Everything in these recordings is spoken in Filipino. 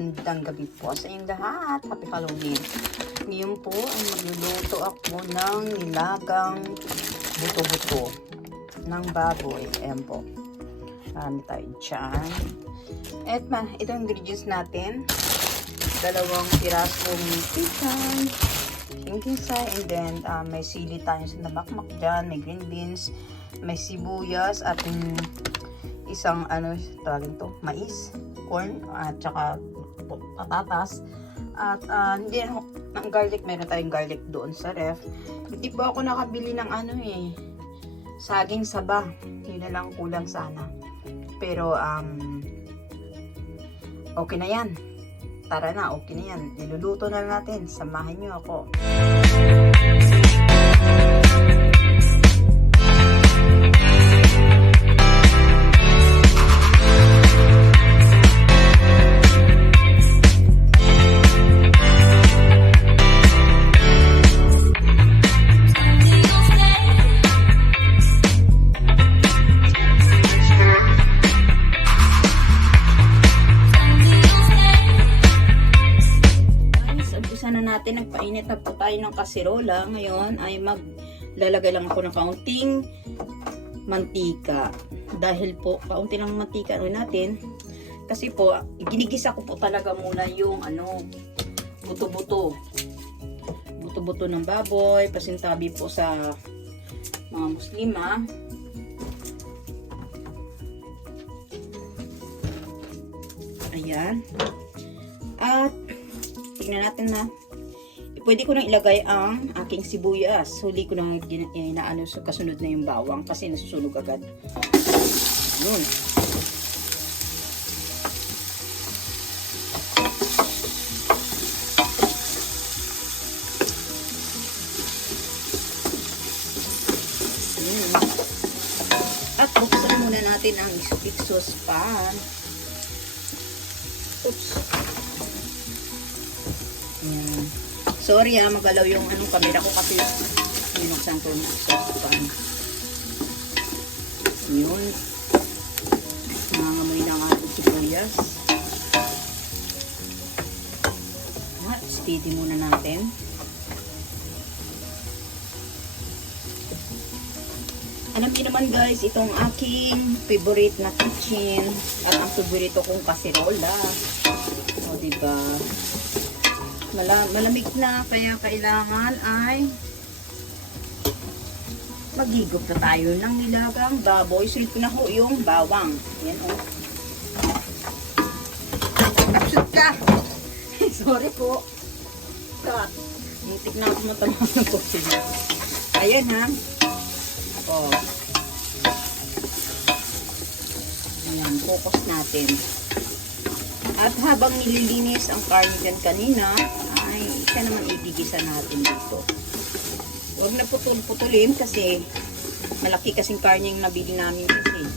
magandang gabi po sa inyong lahat. Happy Halloween. Ngayon po ay magluluto ako ng nilagang buto-buto ng baboy. Ayan po. Marami tayo dyan. At ito ang ingredients natin. 2 pirasong chicken, ingkisa, and then may sili tayo sa nabakmak dyan, may green beans, may sibuyas, at isang tawagin to, mais, corn, at saka patatas. At hindi ng garlic, meron tayong garlic doon sa ref. Hindi po ako nakabili ng saging saba. Yun na lang kulang sana. Pero okay na yan. Tara na, okay na yan. Niluluto na natin. Samahan nyo ako. Natin nagpainit na po tayo ng kasirola. Ngayon ay maglalagay lang ako ng kaunting mantika. Dahil po kaunti lang mantika natin. Kasi po ginigisa ko po talaga muna yung buto-buto. Buto-buto ng baboy, pasintabi po sa mga Muslima. Ayan. At tingnan natin na. Pwede ko nang ilagay ang aking sibuyas. Huli ko nang kasunod na yung bawang kasi nasusunog agad. Yun. At buksan muna natin ang exhaust fan. Oops. Ayan. Sorry magalaw yung camera ko kasi minuksan ko na sa yun. Nangangamoy na ang ating sibuyas. At steady muna natin. Alam niyo naman guys, itong aking favorite na kitchen at ang favorito kong kasirola. O diba? Malamig na, kaya kailangan ay maghigop na tayo ng nilagang baboy. Sulit ko na ho yung bawang. Ayan o. Kapsut ka! Sorry po. Cut. Muntik na ako matamang ng kotse. Ayan ha. O. Ayan, focus natin. At habang nililinis ang karne dyan kanina, ay isa naman igigisa natin dito. Huwag na putol-putulin kasi malaki kasing karne yung nabili namin kasi.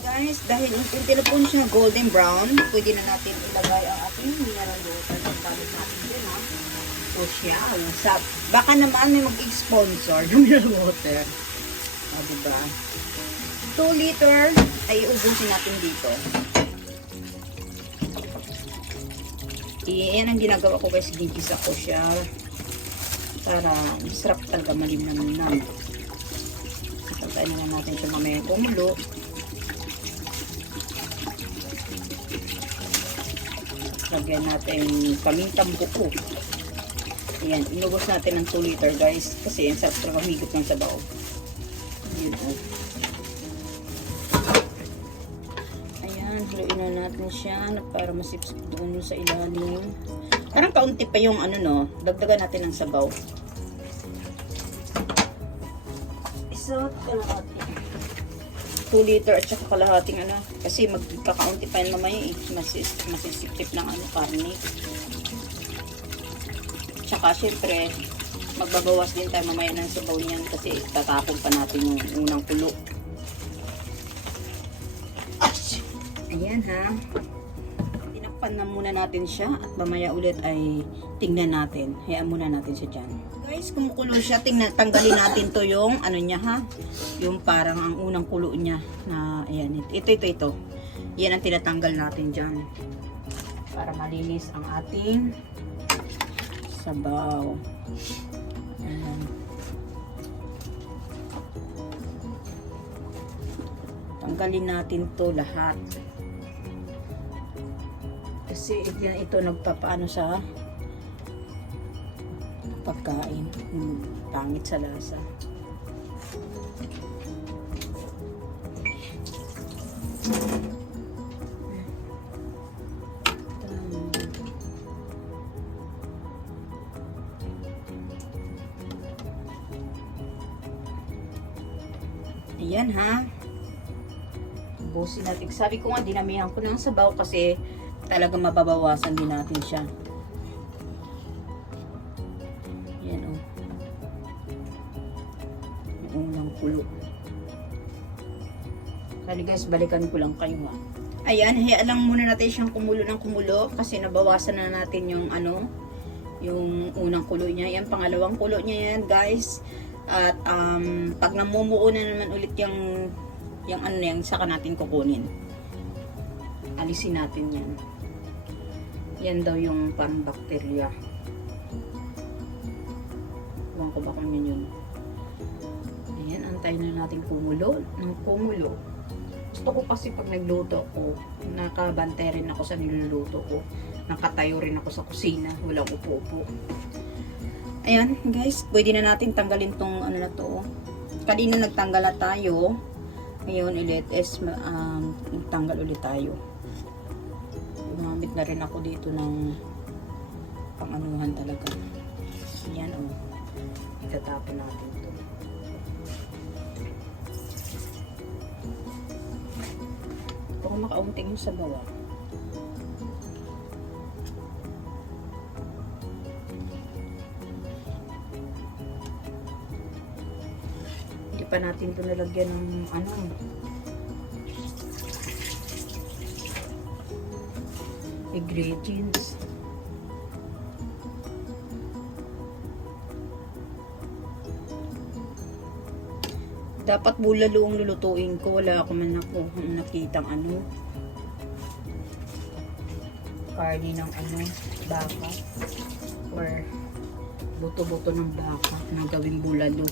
Guys, dahil unti na po siya golden brown, pwede na natin ilagay ang ating mineral water. Pagpalit natin dyan ha. O siya, baka naman may mag-sponsor ng mineral water. O diba? 2 liter ay ubusin natin dito. Yan ang ginagawa ko guys, gigisa ko siya para masarap talaga, malinamnam. Pagkain na natin siya mamaya kumulo. Lagyan natin pamintang buko. Ayan, inubos natin ng 2 liter guys kasi yan sarap talaga humigop ng sabaw. Yun o. Haluin na natin siya para masipsip doon sa ilalim. Parang kaunti pa yung dagdagan natin ng sabaw. Isot kalahati. 2 liter at saka kalahating kasi magkakaunti pa yan mamaya masisiptip ng karne. Tsaka syempre magbabawas din tayo mamaya ng sabaw niyan kasi tatapon pa natin yung unang kulo. Ayan ha. Tinakpan na muna natin siya at mamaya ulit ay tingnan natin. Hayaan muna natin siya dyan. Guys, kumukulo siya. Tanggalin natin to yung niya ha. Yung parang ang unang kulo niya na ayan. Ito. Yan ang tinatanggal natin dyan. para malinis ang ating sabaw. Ayan. Tanggalin natin to lahat. Kasi ito nagpapaano sa pagkain. Pangit sa lasa. Ayan ha. Ubusin natin. Sabi ko nga, dinamihan ko ng sabaw kasi talaga mababawasan din natin siya. Ayan o. Yung unang kulo. Sorry guys, balikan ko lang kayo ha. Ayan, hayaan lang muna natin siyang kumulo ng kumulo kasi nabawasan na natin yung yung unang kulo niya. Yan, pangalawang kulo niya yan guys. At pag namumuo na naman ulit yung saka natin kukunin. Alisin natin yan. Yan daw yung parang bacteria. Huwag ko ba kung yun. Ayan, antayin na natin kumulo ng kumulo. Gusto ko kasi pag nagluto ako, nakabante rin ako sa niluluto ko. Nakatayo rin ako sa kusina. Walang upo-upo. Ayan guys, pwede na natin tanggalin tong na to. Kanina nagtanggal na tayo. Ngayon ulit is tanggal ulit tayo. Gumamit na rin ako dito ng panganuhan talaga. Ayan o. Itatapon natin to. Ito kung makaunting yung sabaw. Pa natin ito nalagyan ng ingredients. Dapat bulalo ang lulutuin ko. Wala ako man nakitang karni ng baka or buto-buto ng baka na gawing bulalo.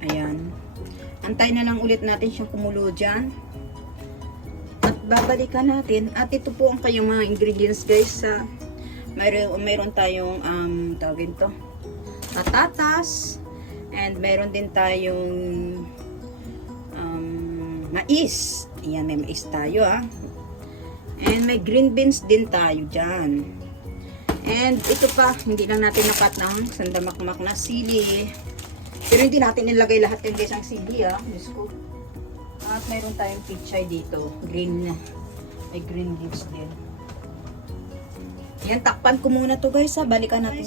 Ayan. Antay na lang ulit natin siyang kumulo dyan. At babalikan natin. At ito po ang kayong mga ingredients guys. Mayroon tayong tawagin to patatas. And mayroon din tayong mais. Ayan, may mais tayo And may green beans din tayo dyan. And ito pa, hindi lang natin nakat ng sandamakmak na sili. Pero hindi natin nilagay lahat yung guys ang sili Diyos ko. At mayroon tayong pichay dito. Green. May green leaves din. Yan, takpan ko muna to guys Balikan natin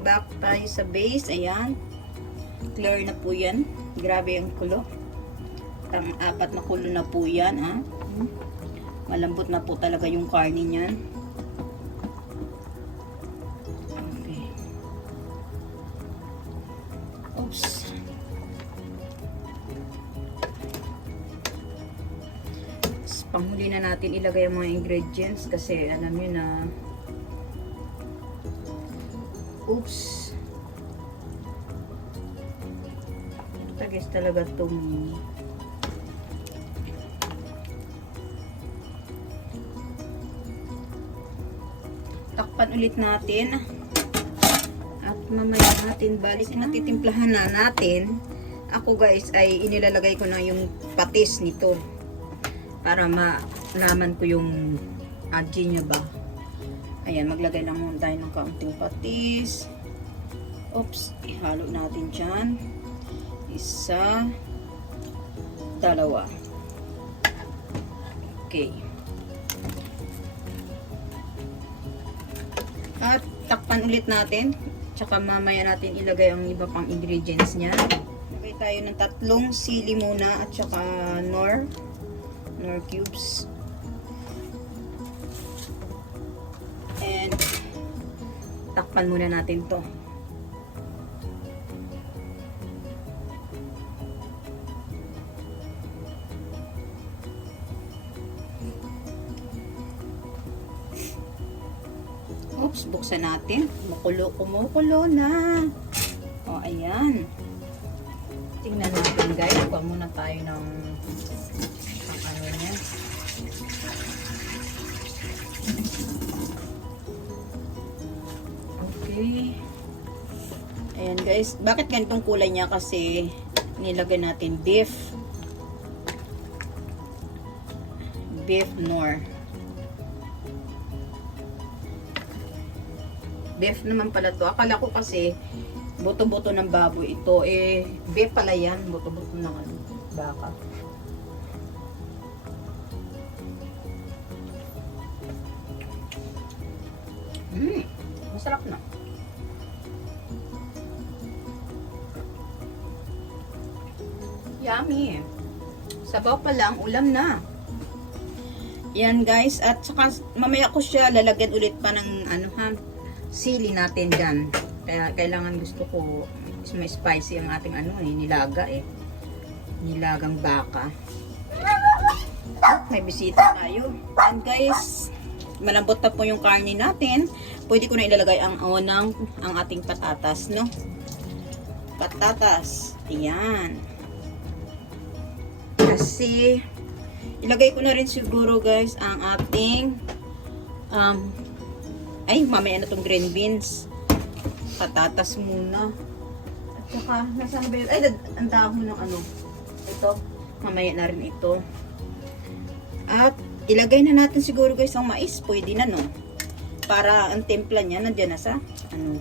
back tayo sa base. Ayan. Clear na po yan. Grabe yung kulo. Apat na kulo na po yan Malambot na po talaga yung karne niyan. Panghuli na natin ilagay ang mga ingredients kasi alam nyo na tagis talaga itong takpan ulit natin at mamaya natin balik natitimplahan na natin. Ako guys ay inilalagay ko na yung patis nito para malaman ko yung aji niya ba. Ayan, maglagay lang muna tayo ng kaunting patis. Ihalo natin dyan. Isa, dalawa. Okay. At takpan ulit natin. Tsaka mamaya natin ilagay ang iba pang ingredients niya. Lagay tayo ng 3 sili muna at tsaka nor cubes. And takpan muna natin to. Oops, buksan natin. Kumukulo na. O, ayan. Tingnan natin guys. Kuha muna tayo ng ano niya. Okay. Ayan guys. Bakit ganitong kulay niya? Kasi nilagay natin beef nor. Beef naman pala to. Akala ko kasi buto-buto ng baboy ito. Eh, beef pala yan. Buto-buto ng ano, baka. Masarap na. Yummy. Sabaw pa lang, ulam na. Yan guys, at saka mamaya ko siya lalagyan ulit pa ng ano ha, sili natin dyan. Kaya kailangan gusto ko may spicy ang ating ano nilaga nilagang baka. May bisita tayo. And guys, malambot na po yung karne natin. Pwede ko na ilalagay ang ating patatas, no? Patatas. Ayan. Kasi ilagay ko na rin siguro guys ang ating mamaya na tong green beans. Patatas muna. At saka, nasaan ba yun? Ay, ang dahon ng ano. Ito. Mamaya na rin ito. At ilagay na natin siguro guys ang mais. Pwede na no. Para ang templa niya nandiyan na sa ano.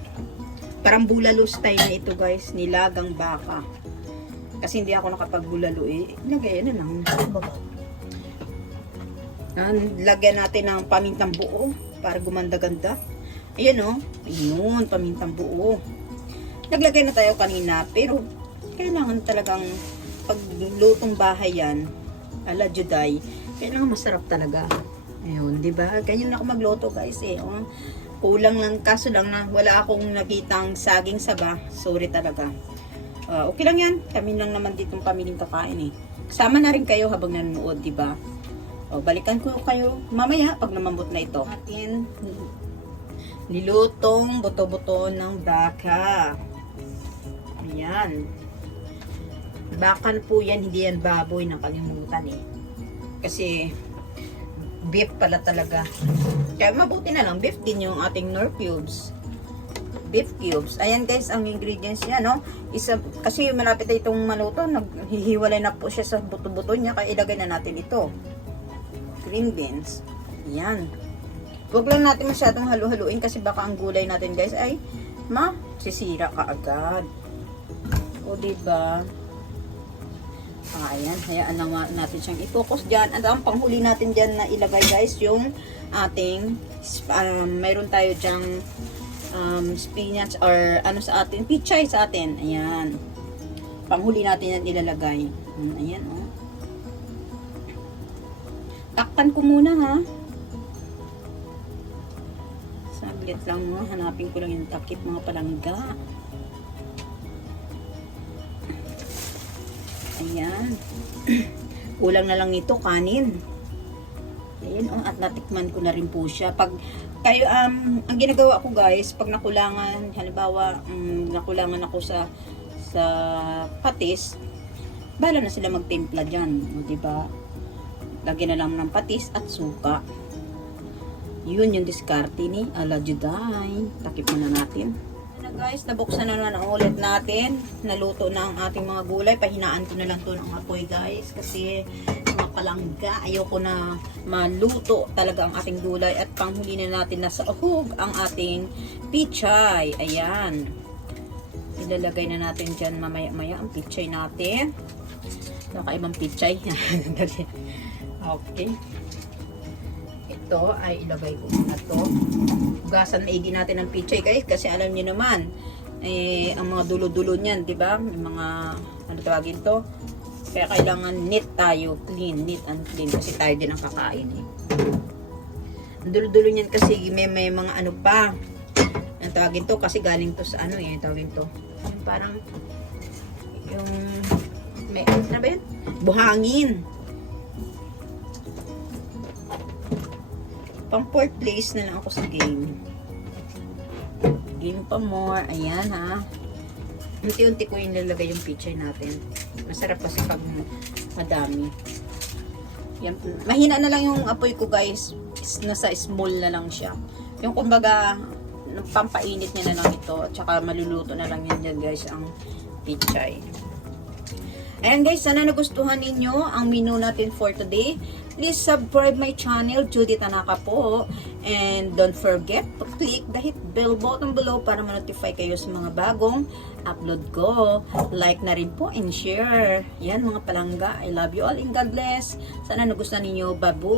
Parang bulalo style na ito guys. Nilagang baka. Kasi hindi ako nakapagbulalo eh. Ilagay na lang. Lagyan natin ng pamintang buo para gumanda-ganda. Ayan o. Ayun, pamintang buo. Naglagay na tayo kanina pero kailangan talagang paglutong bahay yan ala Juday, kailangan masarap talaga. Ayun, di ba? Ganyan ako magluto guys eh. Oh. Kulang lang, kaso lang na wala akong nakitang saging saba. Sorry talaga. Okay lang yan. Kami lang naman ditong pamiling kakain eh. Sama na rin kayo habang nanonood, di ba? Balikan ko kayo mamaya pag namambot na ito. Atin nilutong buto-buto ng baka. Ayan. Baka po yan, hindi yan baboy, nakalimutan eh. Kasi beef pala talaga. Kaya mabuti na lang, beef din yung ating Knorr cubes. Beef cubes. Ayan guys, ang ingredients niya, no? Kasi malapit na itong maluto, naghihiwalay na po siya sa buto-buto niya, kaya ilagay na natin ito. Green beans. Ayan. Huwag lang natin masyadong halu-haluin kasi baka ang gulay natin guys ay sisira kaagad. O diba? Ayan. Hayaan lang natin siyang i-focus dyan. At ang panghuli natin dyan na ilagay guys yung ating mayroon tayo dyang spinach or ano sa atin, pichay sa atin. Ayan. Panghuli natin yan ilalagay. Ayan o. Takpan ko muna ha. Saglit lang mo. Hanapin ko lang yung takip mga palangga. Ayan. Kulang na lang nito kanin. Ayan oh, at natikman ko na rin po siya. Pag kayo ang ginagawa ko guys, pag nakulangan, halimbawa nakulangan ako sa patis, bala na sila magtimpla diyan, di ba? Lagyan na lang ng patis at suka. Yun yung diskarte ni ala Juday. Takip muna natin. Na guys, nabuksan na naman ulit natin. Naluto na ang ating mga gulay. Pahinaan ko na lang to ng apoy guys. Kasi mga palangga, ayoko na maluto talaga ang ating gulay. At panghuli na natin na sa uhog ang ating pichay. Ayan. Ilalagay na natin dyan mamaya-maya ang pichay natin. Nakaibang pichay. Okay. Ito ay ilagay ko muna to. Hugasan maigi natin ang pichay guys kasi alam niyo naman ang mga dulo-dulo niyan, 'di ba? May mga ano tawagin to? Kaya kailangan neat tayo, neat and clean kasi tayo din ang kakain eh. Ang dulo-dulo niyan kasi may mga ano pa. Ang tawagin to kasi galing to sa ano eh, tawagin to. Yung parang yung may ano ba 'yan? Buhangin. Pang 4th place na lang ako sa game. Game pa more. Ayan ha. Unti-unti ko yung nilagay yung pichay natin. Masarap kasi pag madami. Yan. Mahina na lang yung apoy ko guys. Nasa small na lang siya. Yung kumbaga, pampainit niya na lang ito. Tsaka maluluto na lang yan guys ang pichay. Ayan guys, sana nagustuhan ninyo ang menu natin for today. Please subscribe my channel, Judy Tanaka po. And don't forget to click the hit bell button below para ma-notify kayo sa mga bagong upload ko. Like na rin po and share. Yan mga palangga. I love you all and God bless. Sana nagustuhan ninyo. Babu!